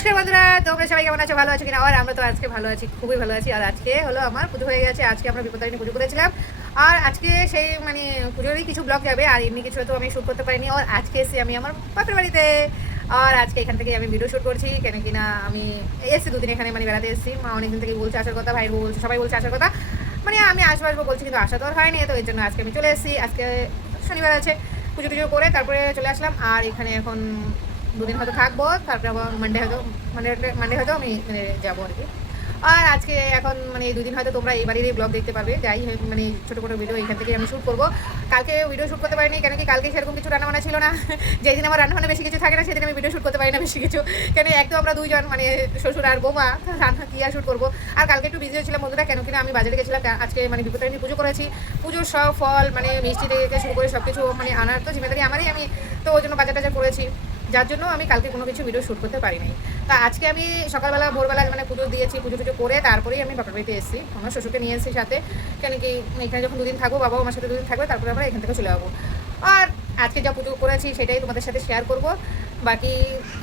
বন্ধুরা, তোমরা সবাই কেমন আছো? ভালো আছো কিনা? আর আমরা তো আজকে ভালো আছি, খুবই ভালো আছি। আর আজকে হলো আমার পুজো হয়ে গেছে। আজকে আমরা বিপত্তারিণী পুজো করেছিলাম। আর আজকে সেই মানে পুজোরই কিছু ব্লগ যাবে, আর এমনি কিছু তো আমি শ্যুট করতে পারিনি। আর আজকে এসে আমি আমার বাপের বাড়িতে, আর আজকে এখান থেকে আমি ভিডিও শ্যুট করছি। কেন কিনা আমি এসেছি দুদিন এখানে, মানে বেড়াতে এসেছি। মা অনেকদিন থেকে বলছে আসার কথা, ভাইয়ের বউ বলছে, সবাই বলছে আসার কথা। মানে আমি আসবো বলছি, কিন্তু আসা তো আর হয়নি। তো এর জন্য আজকে আমি চলে এসেছি। আজকে শনিবার আছে, পুজো টুজো করে তারপরে চলে আসলাম। আর এখানে এখন দুদিন হয়তো থাকবো, তারপরে আবার মানডে হয়তো আমি মানে যাবো আর কি। আর আজকে এখন মানে এই দুদিন হয়তো তোমরা এই বাড়িরই ব্লগ দেখতে পারবে। যাই মানে ছোটো ছোটো ভিডিও এখান থেকে আমি শ্যুট করবো। কালকে ভিডিও শ্যুট করতে পারিনি, কেন কি কালকে সেরকম কিছু রান্নাবান্না ছিল না। যেদিন আমার রান্নাবান্না বেশি কিছু থাকে না, সেদিন আমি ভিডিও শ্যুট করতে পারি না বেশি কিছু। কেন এক তো আমরা দুইজন, মানে শ্বশুর আর বৌমা, রান্না কি আর শ্যুট করবো। আর কালকে একটু বিজি ছিলাম বন্ধুরা, কেন কিনা আমি বাজারে গেছিলাম। আজকে মানে বিপত্তারিণী পুজো করেছি। পুজোর সব ফল মানে মিষ্টি থেকে শুরু করে সব কিছু মানে আনার তো জিম্মেদারি আমারই। আমি তো ওই জন্য বাজার টাজার করেছি, যার জন্য আমি কালকে কোনো কিছু ভিডিও শ্যুট করতে পারি নাই। তা আজকে আমি সকালবেলা ভোরবেলা মানে পুজো দিয়েছি, পুজো টুজো করে তারপরেই আমি বাপের বাড়িতে এসেছি। আমার শ্বশুরকে নিয়ে এসেছি সাথে, কেন কি এখানে যখন দুদিন থাকবো, বাবাও আমার সাথে দুদিন থাকবে, তারপরে আমরা এখান থেকে চলে যাবো। আর আজকে যা পুজো করেছি সেটাই তোমাদের সাথে শেয়ার করব। বাকি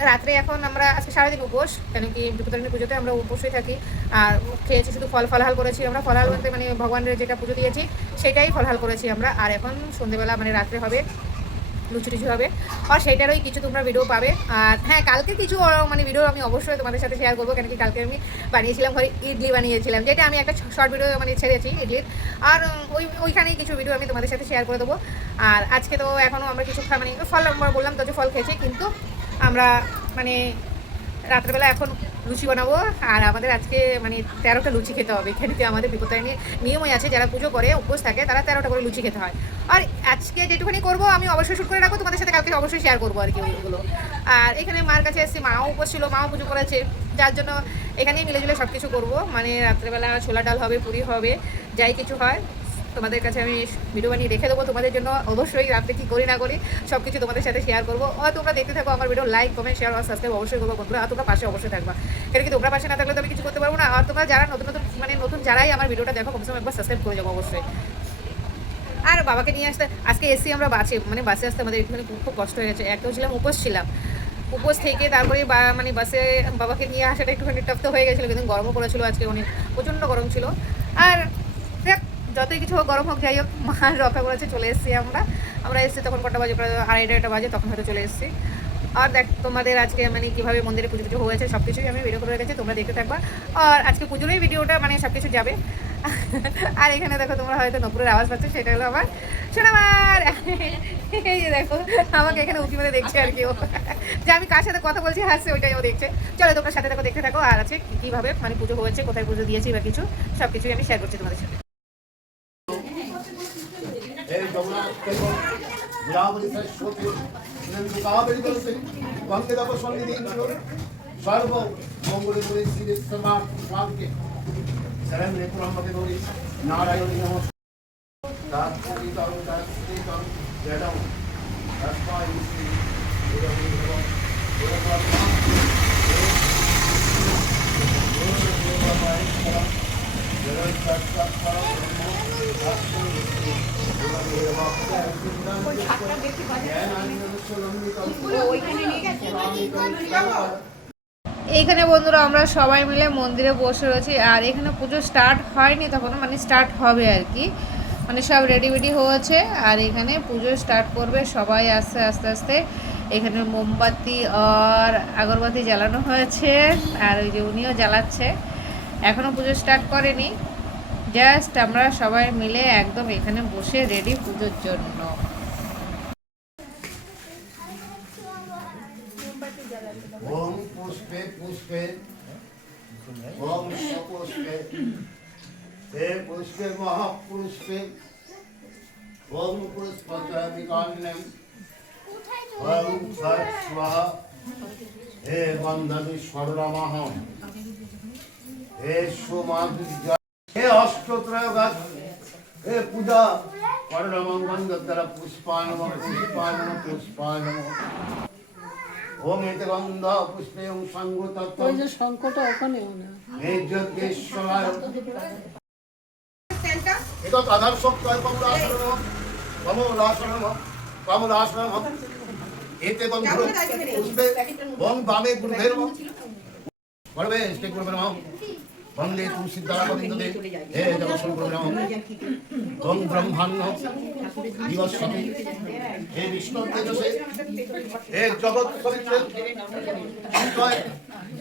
রাত্রে এখন আমরা আজকে সারাদিন উপোস, কেন কি বিপত্তারিণী পুজোতে আমরা উপোসই থাকি। আর খেয়েছি শুধু ফলাহাল করেছি আমরা। ফলাহাল বলতে মানে ভগবানের যেটা পুজো দিয়েছি সেটাই ফলাহাল করেছি আমরা। আর এখন সন্ধ্যেবেলা মানে রাত্রে হবে লুচি টুচি হবে, আর সেইটারই কিছু তোমরা ভিডিও পাবে। আর হ্যাঁ, কালকে কিছু মানে ভিডিও আমি অবশ্যই তোমাদের সাথে শেয়ার করবো, কেন কি কালকে আমি বানিয়েছিলাম ঘরে ইডলি বানিয়েছিলাম, যেটা আমি একটা শর্ট ভিডিও মানে ছেড়েছি ইডলির। আর ওইখানেই কিছু ভিডিও আমি তোমাদের সাথে শেয়ার করে দেবো। আর আজকে তো এখনও আমরা কিছু মানে ফল আমরা বললাম তো যে ফল খেয়েছি, কিন্তু আমরা মানে রাত্রেবেলা এখন লুচি বানাবো। আর আমাদের আজকে মানে 13টা লুচি খেতে হবে। এখানে আমাদের বিপত্তারিণী নিয়মই আছে, যারা পুজো করে উপোস থাকে তারা 13টা করে লুচি খেতে হয়। আর আজকে যেটুখানি করবো আমি অবশ্যই শ্যুট করে রাখবো, তোমাদের সাথে কালকে অবশ্যই শেয়ার করবো আর কি ওইগুলো। আর এখানে মার কাছে এসেছি, মাও উপোস ছিল, মাও পুজো করেছে, যার জন্য এখানেই মিলেজুলে সব কিছু করবো। মানে রাত্রেবেলা ছোলা ডাল হবে, পুরি হবে, যাই কিছু হয় তোমাদের কাছে আমি ভিডিও বানিয়ে রেখে দেবো তোমাদের জন্য। অবশ্যই রাত্রে কী করি না করি সব কিছু তোমাদের সাথে শেয়ার করবো। আর তোমরা দেখতে থাকো আমার ভিডিও, লাইক কমেন্ট শেয়ার আর সাবস্ক্রাইব অবশ্যই করবো বন্ধুরা। আর তোমরা পাশে অবশ্যই থাকবা, কেন কি তোমরা পাশে না থাকলে তো আমি কিছু করতে পারবো না। আর তোমরা যারা নতুন যারাই আমার ভিডিওটা দেখো, কমসে কম একবার সাবস্ক্রাইব করে যাবো অবশ্যই। আর বাবাকে নিয়ে আসতে আজকে এসি আমরা বাসে আসতে আমাদের এখানে খুব কষ্ট হয়ে গেছে। একটাও ছিলাম উপোস থেকে, তারপরে মানে বাসে বাবাকে নিয়ে আসাটা একটুখানি টাফ তো হয়ে গেছিলো, কিন্তু গরমও পড়েছিল আজকে, অনেক প্রচণ্ড গরম ছিল। আর যতই কিছু হোক, গরম হোক যাই হোক, মার রক্ষা করেছে, চলে এসেছি আমরা এসেছি তখন কটা বাজে, প্রায় 2:30 বাজে, তখন হয়তো চলে এসেছি। আর দেখ তোমাদের আজকে মানে কীভাবে মন্দিরে পুজো টুজো হয়েছে সব কিছুই আমি ভিডিও করে রেখেছি, তোমরা দেখতে থাকবা। আর আজকে পুজোরই ভিডিওটা মানে সব কিছু যাবে। আর এখানে দেখো তোমরা হয়তো নপুরের আওয়াজ পাচ্ছ, সেটা হলো আমার শোনাবার। এই যে দেখো আমাকে এখানে উঁকি মেরে দেখছে আর কি, ও যে আমি কার সাথে কথা বলছি হাসছে, ওইটাই ও দেখছে। চলো তোমরা সাথে দেখতে থাকো। আর আছে কীভাবে মানে পুজো হয়েছে, কোথায় পুজো দিয়েছি বা কিছু সব কিছুই আমি শেয়ার করছি তোমাদের সাথে। এইখানে বন্ধুরা আমরা সবাই মিলে মন্দিরে বসে রয়েছি। আর এখানে পুজো স্টার্ট হয়নি তখনও, মানে স্টার্ট হবে আর কি, মানে সব রেডি হয়েছে। আর এখানে পুজো স্টার্ট করবে সবাই আস্তে আস্তে। এখানে মোমবাতি আর আগরবাতি জ্বালানো হয়েছে, আর ওই যে উনিও জ্বালাচ্ছে। এখনও পুজো স্টার্ট করেনি, জাস্ট আমরা সবাই মিলে একদম এখানে বসে রেডি পুজোর জন্য। ওম পুষ্পে পুষ্পে ওম সপুষ্পে হে পুষ্পে মহাপুষ্পে ওম পুষ্পচারিকান্যম ওম সৎ স্বাহা হে বন্ধনি সররামহম হে সুমাধুর্য হে অষ্টত্রয়োগাত হে পূজা করণমঙ্গল দ্বারা পুষ্পায় নমঃ পুষ্পায় নমঃ। ওম এতে গন্ধ পুষ্পে ওম সঙ্গ তত্ত্ব, ওই যে শঙ্কটা ওখানে না হে জ্যোতিষ্বরায় এটা আধার সপ্তাহে কমলাসনম এতে গন্ধ পুষ্পে ওম বামে গুরুভের পরমেষ্টে গুরুবে নমঃ বন্দে তুলসীদারা গোবিন্দদে হে জগৎসং গুরুবে নমঃ ওম ব্রহ্মাণ্ড দিবসতে হে বিষ্ণু তেজসে হে জগৎ পবিত্রে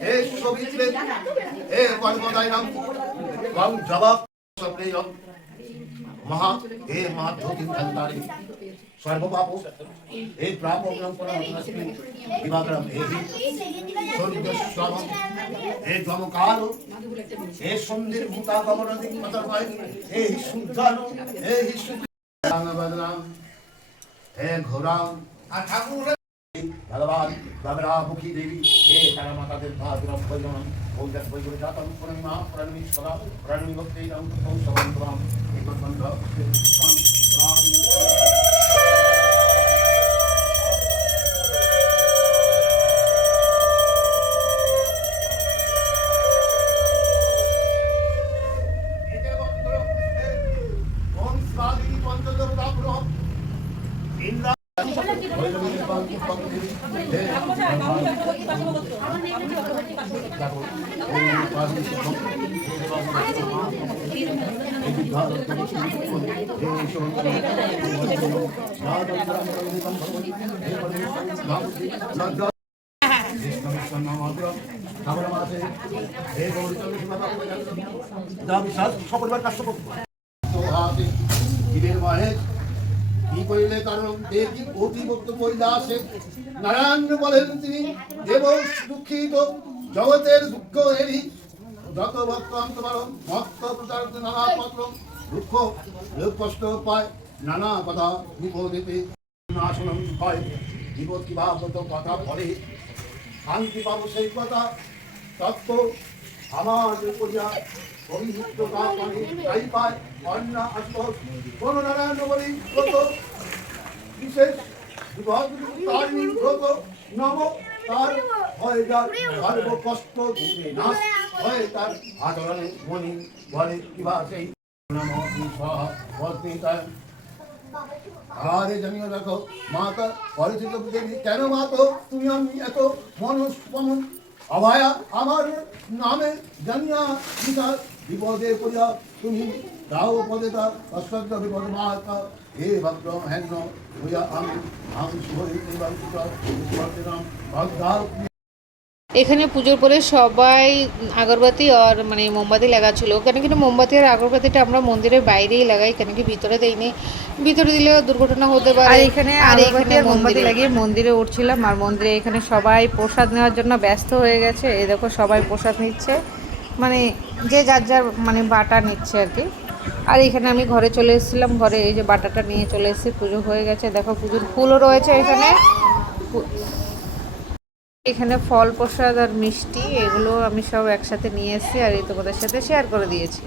হে সবিত্রে হে কর্মদায়নম ওম জগৎ সপ্রেয়ম মহা হে মহাজ্যোতির্ধন্তারি সর্বপাপ হে প্রাপগ্রম পরামস্মি দিবাকরম হে সূর্যশ্রবণ হে যমকাল হে সন্ধির ভূতা গমনদি পতর্ময় হে শুদ্ধান হে শুদ্ধান হে ঘোরাম আর ঠাকুর ভগবান গগরামুখী দেবী হে তারা মাতাদের ভাগ্রম ভজনম ওম যত বৈগুণ জাতম পূর্ণিমা পূর্ণমি সদা পূর্ণমি ভক্তি নাম ওম সবন্তরাম একবন্ধ ওম স্বাধীন পঞ্চদেবতা পুরো ইন্দ্র সকলবার কাজ জীবের মহেশ কি করিলে কারণ দেবী অতিভক্ত কৈলাসে নারায়ণ বলেন তিনি দেব দুঃখিত জগতের দুঃখ এরি যত ভক্ত অন্তবারণ ভক্ত প্রচারিত নানা পত্র দুঃখ লোক কষ্ট পায় নানা কথা বিপদেতে নাশনম হয় বিপদ কিবা কত কথা বলে শান্তি পাবো সেই কথা তত্ত্ব আমার পূজা অভিযুক্ত কাপড়ে তাই পায় অন্য আসব কোন নারায়ণ বলি কত বিশেষ বিপদ তার ব্রত নম তার হয় যার সর্ব কষ্ট নাশ হয় তার আচরণে মনি বলে কিবা সেই নম তার আরে জানিয়ে রাখো মাতা পরিচিত দেবী কেন মাতো তুমি আমি এত মনস্পন অভয়া আমার নামে জানিয়া গীতা বিপদে পড়িয়া তুমি দাও পদে তার অশ্রদ্ধ বিপদ মাতা হে ভক্ত হেন হইয়া আমি এখানে পুজোর পরে সবাই আগরবাতি আর মানে মোমবাতি লাগাচ্ছিল। ওখানে কিন্তু মোমবাতি আর আগরবাতিটা আমরা মন্দিরের বাইরেই লাগাই, কেন কি ভিতরে দেইনি, ভিতরে দিলেও দুর্ঘটনা হতে পারে। আর এখানে আগরবাতি আর মোমবাতি লাগিয়ে মন্দিরে উঠছিলাম, আর মন্দিরে এখানে সবাই প্রসাদ নেওয়ার জন্য ব্যস্ত হয়ে গেছে। এই দেখো সবাই প্রসাদ নিচ্ছে, মানে যে যার যার মানে বাটা নিচ্ছে আর কি। আর এখানে আমি ঘরে চলে এসেছিলাম, ঘরে এই যে বাটাটা নিয়ে চলে এসেছি। পুজো হয়ে গেছে, দেখো পুজোর ফুলও রয়েছে এখানে। এখানে ফল প্রসাদ আর মিষ্টি এগুলো আমি সব একসাথে নিয়ে এসেছি, আর এই তোমাদের সাথে শেয়ার করে দিয়েছি।